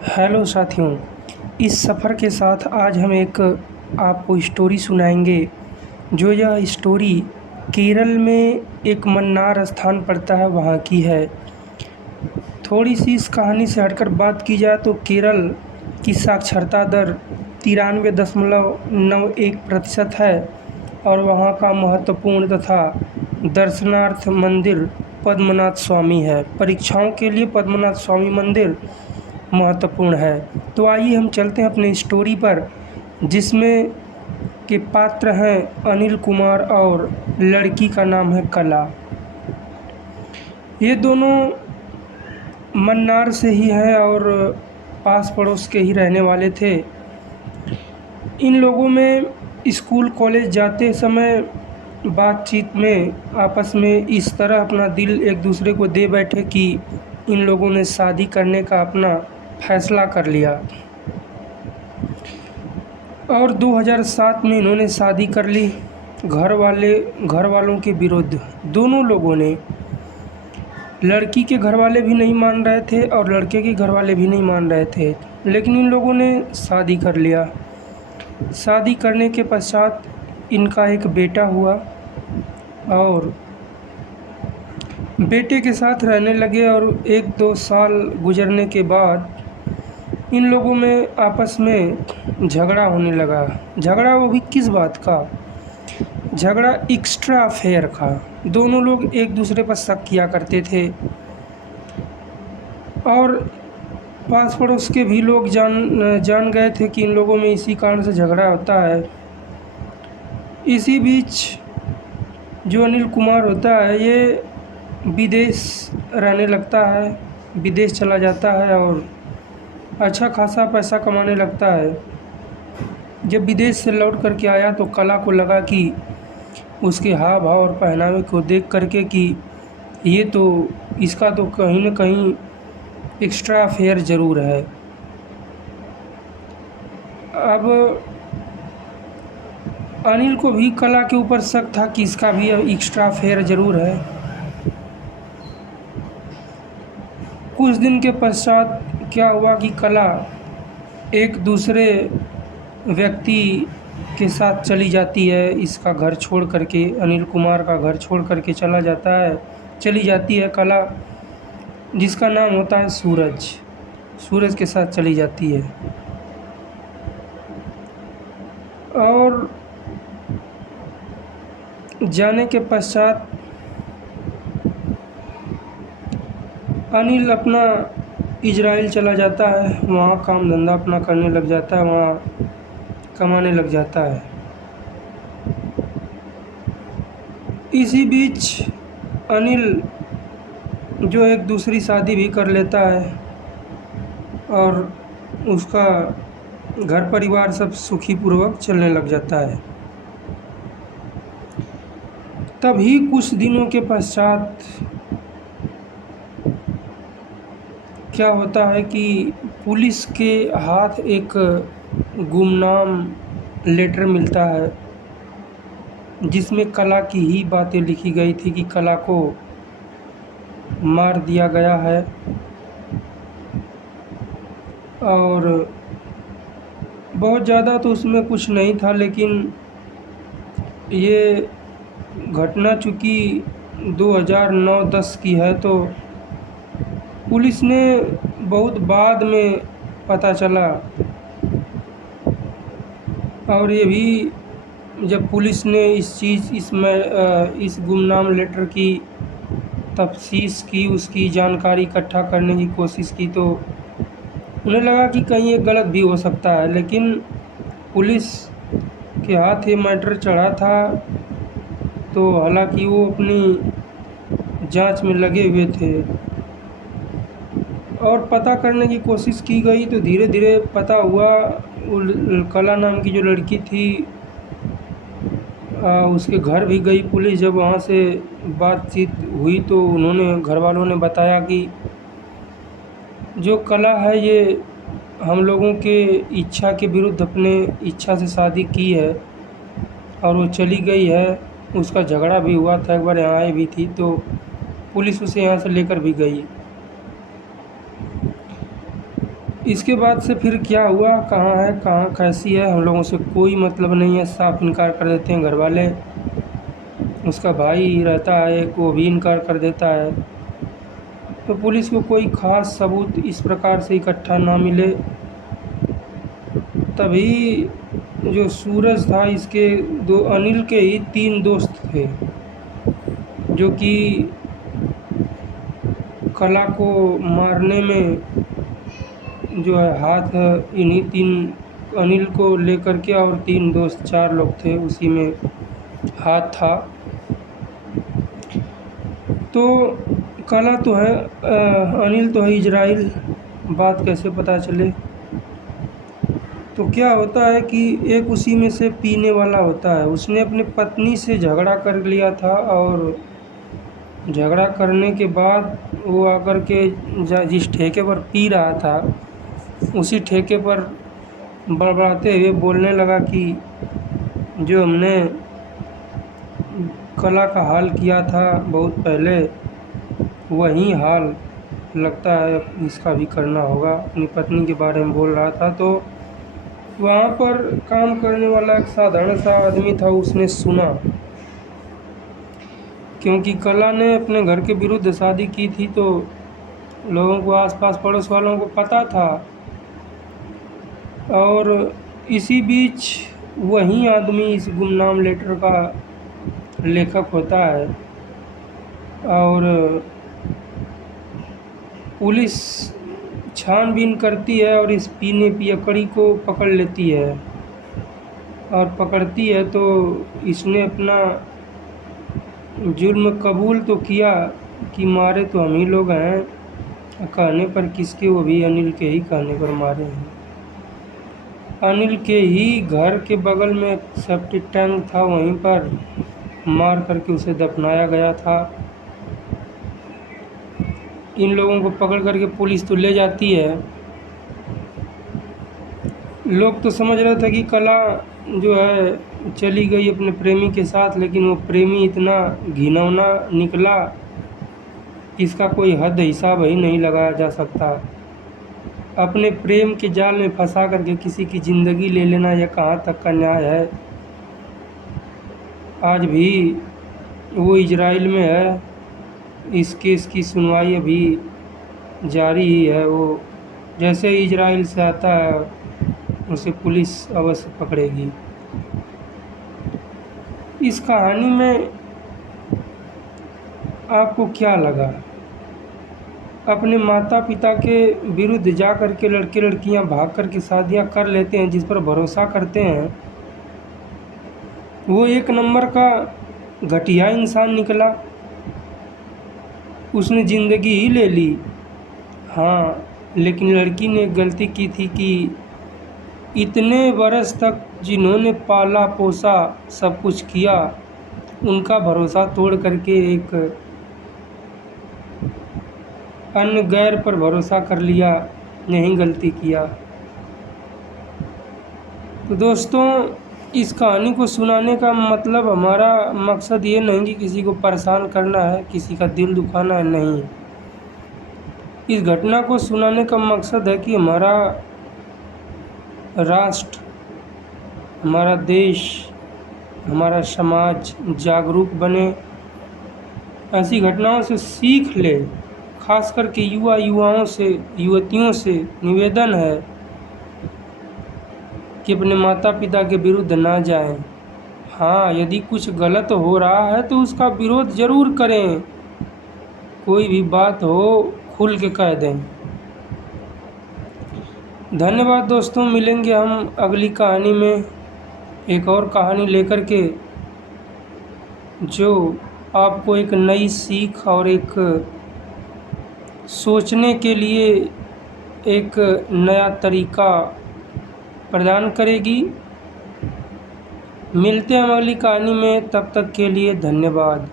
Hello साथियों। इस सफ़र के साथ आज हम एक आपको स्टोरी सुनाएंगे। जो यह स्टोरी केरल में एक मन्नार स्थान पड़ता है वहाँ की है। थोड़ी सी इस कहानी से हटकर बात की जाए तो केरल की साक्षरता दर 93.91% है और वहाँ का महत्वपूर्ण तथा दर्शनार्थ मंदिर पद्मनाथ स्वामी है। परीक्षाओं के लिए पद्मनाथ स्वामी मंदिर महत्वपूर्ण है। तो आइए हम चलते हैं अपने स्टोरी पर, जिसमें के पात्र हैं अनिल कुमार और लड़की का नाम है कला। ये दोनों मन्नार से ही हैं और पास पड़ोस के ही रहने वाले थे। इन लोगों में स्कूल कॉलेज जाते समय बातचीत में आपस में इस तरह अपना दिल एक दूसरे को दे बैठे कि इन लोगों ने शादी करने का अपना फैसला कर लिया और 2007 में इन्होंने शादी कर ली। घर वालों के विरुद्ध दोनों लोगों ने। लड़की के घर वाले भी नहीं मान रहे थे और लड़के के घर वाले भी नहीं मान रहे थे, लेकिन इन लोगों ने शादी कर लिया। शादी करने के पश्चात इनका एक बेटा हुआ और बेटे के साथ रहने लगे और 1-2 साल गुजरने के बाद इन लोगों में आपस में झगड़ा होने लगा। झगड़ा वो भी किस बात का? झगड़ा एक्स्ट्रा अफेयर का। दोनों लोग एक दूसरे पर शक किया करते थे और पास पड़ोस के भी लोग जान गए थे कि इन लोगों में इसी कारण से झगड़ा होता है। इसी बीच जो अनिल कुमार होता है ये विदेश रहने लगता है, विदेश चला जाता है और अच्छा खासा पैसा कमाने लगता है। जब विदेश से लौट कर के आया तो कला को लगा कि उसके हाव भाव और पहनावे को देख करके कि ये तो इसका तो कहीं न कहीं एक्स्ट्रा अफेयर ज़रूर है। अब अनिल को भी कला के ऊपर शक था कि इसका भी एक्स्ट्रा अफेयर ज़रूर है। कुछ दिन के पश्चात क्या हुआ कि कला एक दूसरे व्यक्ति के साथ चली जाती है। इसका घर छोड़ करके, अनिल कुमार का घर छोड़ करके चली जाती है कला, जिसका नाम होता है सूरज के साथ चली जाती है। और जाने के पश्चात अनिल अपना इजराइल चला जाता है, वहाँ काम धंधा अपना करने लग जाता है, वहाँ कमाने लग जाता है। इसी बीच अनिल जो एक दूसरी शादी भी कर लेता है और उसका घर परिवार सब सुखी पूर्वक चलने लग जाता है। तभी कुछ दिनों के पश्चात क्या होता है कि पुलिस के हाथ एक गुमनाम लेटर मिलता है, जिसमें कला की ही बातें लिखी गई थी कि कला को मार दिया गया है। और बहुत ज़्यादा तो उसमें कुछ नहीं था, लेकिन ये घटना चूँकि 2009-10 की है तो पुलिस ने बहुत बाद में पता चला। और ये भी जब पुलिस ने इस गुमनाम लेटर की तफ्तीश की, उसकी जानकारी इकट्ठा करने की कोशिश की, तो उन्हें लगा कि कहीं ये गलत भी हो सकता है। लेकिन पुलिस के हाथ ये मैटर चढ़ा था, तो हालांकि वो अपनी जांच में लगे हुए थे और पता करने की कोशिश की गई, तो धीरे धीरे पता हुआ। कला नाम की जो लड़की थी उसके घर भी गई पुलिस। जब वहाँ से बातचीत हुई तो घर वालों ने बताया कि जो कला है ये हम लोगों के इच्छा के विरुद्ध अपने इच्छा से शादी की है और वो चली गई है। उसका झगड़ा भी हुआ था, एक बार यहाँ आई भी थी, तो पुलिस उसे यहाँ से लेकर भी गई। इसके बाद से फिर क्या हुआ, कहाँ है, कहाँ कैसी है, हम लोगों से कोई मतलब नहीं है, साफ इनकार कर देते हैं घर वाले। उसका भाई रहता है एक, वो भी इनकार कर देता है। तो पुलिस को कोई ख़ास सबूत इस प्रकार से इकट्ठा ना मिले, तभी जो सूरज था, इसके दो अनिल के ही 3 दोस्त थे जो कि कला को मारने में जो है हाथ इन्हीं 3 अनिल को लेकर के, और 3 दोस्त 4 लोग थे, उसी में हाथ था। तो कला तो है, अनिल तो है इजराइल, बात कैसे पता चले। तो क्या होता है कि एक उसी में से पीने वाला होता है, उसने अपने पत्नी से झगड़ा कर लिया था, और झगड़ा करने के बाद वो आकर के जिस ठेके पर पी रहा था, उसी ठेके पर बड़बड़ाते हुए बोलने लगा कि जो हमने कला का हाल किया था बहुत पहले, वही हाल लगता है इसका भी करना होगा। अपनी पत्नी के बारे में बोल रहा था। तो वहाँ पर काम करने वाला एक साधारण सा आदमी था, उसने सुना, क्योंकि कला ने अपने घर के विरुद्ध शादी की थी, तो लोगों को, आसपास पड़ोस वालों को पता था। और इसी बीच वही आदमी इस गुमनाम लेटर का लेखक होता है, और पुलिस छानबीन करती है और इस पीने पियकड़ी को पकड़ लेती है। और पकड़ती है तो इसने अपना जुर्म कबूल तो किया कि मारे तो हम ही लोग हैं, कहने पर किसके, वो भी अनिल के ही कहने पर मारे हैं। अनिल के ही घर के बगल में सेप्टिक टैंक था, वहीं पर मार करके उसे दफनाया गया था। इन लोगों को पकड़ करके पुलिस तो ले जाती है। लोग तो समझ रहे थे कि कला जो है चली गई अपने प्रेमी के साथ, लेकिन वो प्रेमी इतना घिनौना निकला, इसका कोई हद हिसाब ही नहीं लगाया जा सकता। अपने प्रेम के जाल में फंसा करके किसी की ज़िंदगी ले लेना, यह कहाँ तक का न्याय है। आज भी वो इजराइल में है, इस केस की सुनवाई अभी जारी ही है। वो जैसे ही इजराइल से आता है, उसे पुलिस अवश्य पकड़ेगी। इस कहानी में आपको क्या लगा? अपने माता पिता के विरुद्ध जा कर के लड़के लड़कियां भाग कर के शादियां कर लेते हैं, जिस पर भरोसा करते हैं, वो एक नंबर का घटिया इंसान निकला, उसने ज़िंदगी ही ले ली। हाँ, लेकिन लड़की ने गलती की थी कि इतने बरस तक जिन्होंने पाला पोसा सब कुछ किया, उनका भरोसा तोड़ करके एक अन्य गैर पर भरोसा कर लिया, यही गलती किया। तो दोस्तों, इस कहानी को सुनाने का मतलब, हमारा मकसद ये नहीं कि किसी को परेशान करना है, किसी का दिल दुखाना है, नहीं। इस घटना को सुनाने का मकसद है कि हमारा राष्ट्र, हमारा देश, हमारा समाज जागरूक बने, ऐसी घटनाओं से सीख ले। खास करके युवाओं से, युवतियों से निवेदन है कि अपने माता पिता के विरुद्ध ना जाएं। हाँ, यदि कुछ गलत हो रहा है तो उसका विरोध ज़रूर करें, कोई भी बात हो खुल के कह दें। धन्यवाद दोस्तों, मिलेंगे हम अगली कहानी में एक और कहानी लेकर के, जो आपको एक नई सीख और एक सोचने के लिए एक नया तरीका प्रदान करेगी। मिलते हैं हम अगली कहानी में, तब तक के लिए धन्यवाद।